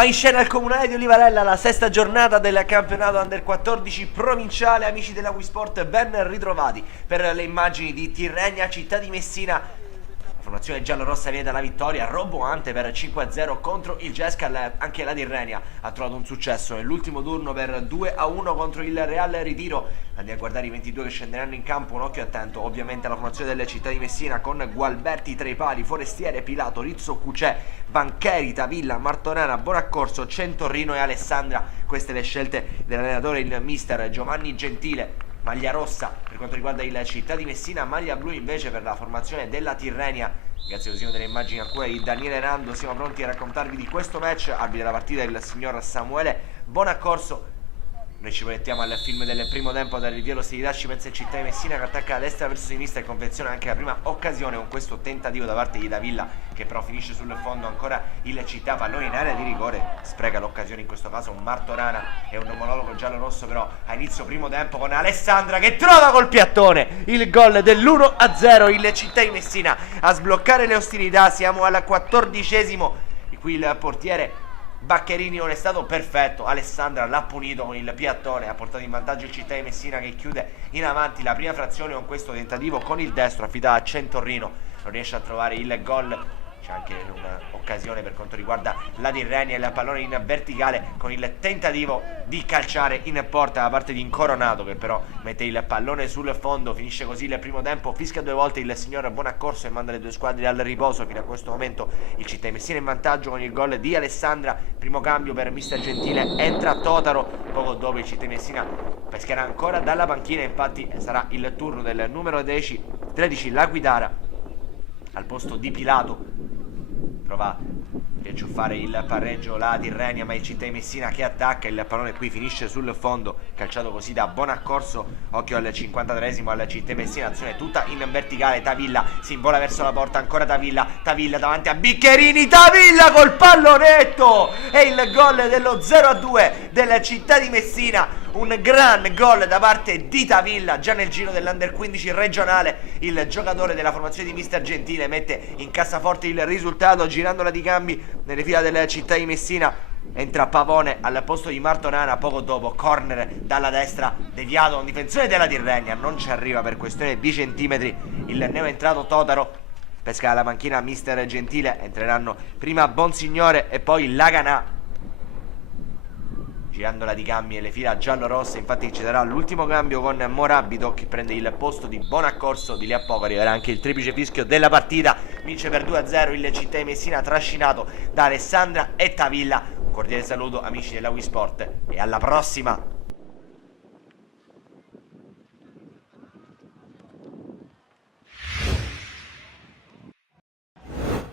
Va in scena il Comunale di Olivarella, la sesta giornata del campionato Under 14 provinciale. Amici della Wisport, ben ritrovati per le immagini di Tirrenia, città di Messina. La formazione giallorossa viene dalla vittoria roboante per 5-0 contro il Gescal. Anche la Tirrenia ha trovato un successo nell'ultimo turno per 2-1 contro il Real Ritiro. Andiamo a guardare i 22 che scenderanno in campo, un occhio attento ovviamente alla formazione delle città di Messina con Gualberti tra i pali, Forestiere, Pilato, Rizzo, Cucè, Bancheri, Tavilla, Martorana, Bonaccorso, Centorrino e Alessandra. Queste le scelte dell'allenatore, il mister Giovanni Gentile. Maglia rossa per quanto riguarda il città di Messina, maglia blu invece per la formazione della Tirrenia. Grazie all'uso delle immagini a cura di Daniele Nando siamo pronti a raccontarvi di questo match. Arbitra della partita il signor Samuele Bonaccorso. Noi ci proiettiamo al film del primo tempo dal riviero Sililasci verso il città di Messina che attacca da destra verso sinistra e confeziona anche la prima occasione con questo tentativo da parte di Davilla che però finisce sul fondo. Ancora il città, pallone in area di rigore, spreca l'occasione in questo caso Martorana. È un monologo giallo-rosso però a inizio primo tempo con Alessandra che trova col piattone il gol dell'1-0. Il città di Messina a sbloccare le ostilità. Siamo al 14esimo, qui il portiere Baccherini non è stato perfetto, Alessandra l'ha punito con il piattone, ha portato in vantaggio il città di Messina che chiude in avanti la prima frazione con questo tentativo con il destro affidata a Centorrino, non riesce a trovare il gol. C'è anche un'occasione per quanto riguarda la Tirrenia, il pallone in verticale con il tentativo di calciare in porta da parte di Incoronato che però mette il pallone sul fondo. Finisce così il primo tempo, fischia due volte il signor Bonaccorso e manda le due squadre al riposo. Fino a questo momento il città di Messina in vantaggio con il gol di Alessandra. Primo cambio per mister Gentile, entra Totaro, poco dopo il città di Messina pescherà ancora dalla panchina, infatti sarà il turno del numero 13 La Guidara al posto di Pilato. Prova a riacciuffare il pareggio la Tirrenia, ma il città di Messina che attacca, il pallone qui finisce sul fondo, calciato così da Bonaccorso. Occhio al 53esimo al città di Messina, azione tutta in verticale, Tavilla si invola verso la porta, ancora Tavilla davanti a Biccherini, Tavilla col pallonetto e il gol dello 0-2 della città di Messina. Un gran gol da parte di Tavilla già nel giro dell'Under 15 regionale. Il giocatore della formazione di mister Gentile mette in cassaforte il risultato girandola di cambi nelle fila della città di Messina. Entra Pavone al posto di Martonana, poco dopo corner dalla destra deviato, un difensore della Tirrenia non ci arriva per questione di centimetri. Il neoentrato Totaro pesca alla panchina mister Gentile, entreranno prima Bonsignore e poi Laganà girandola di cambi nelle fila giallorosse. Infatti ci sarà l'ultimo cambio con Morabito che prende il posto di Bonaccorso. Di lì a poco arriverà anche il triplice fischio della partita. Vince per 2-0 il città di Messina trascinato da Alessandra e Tavilla. Un cordiale saluto amici della Wisport e alla prossima.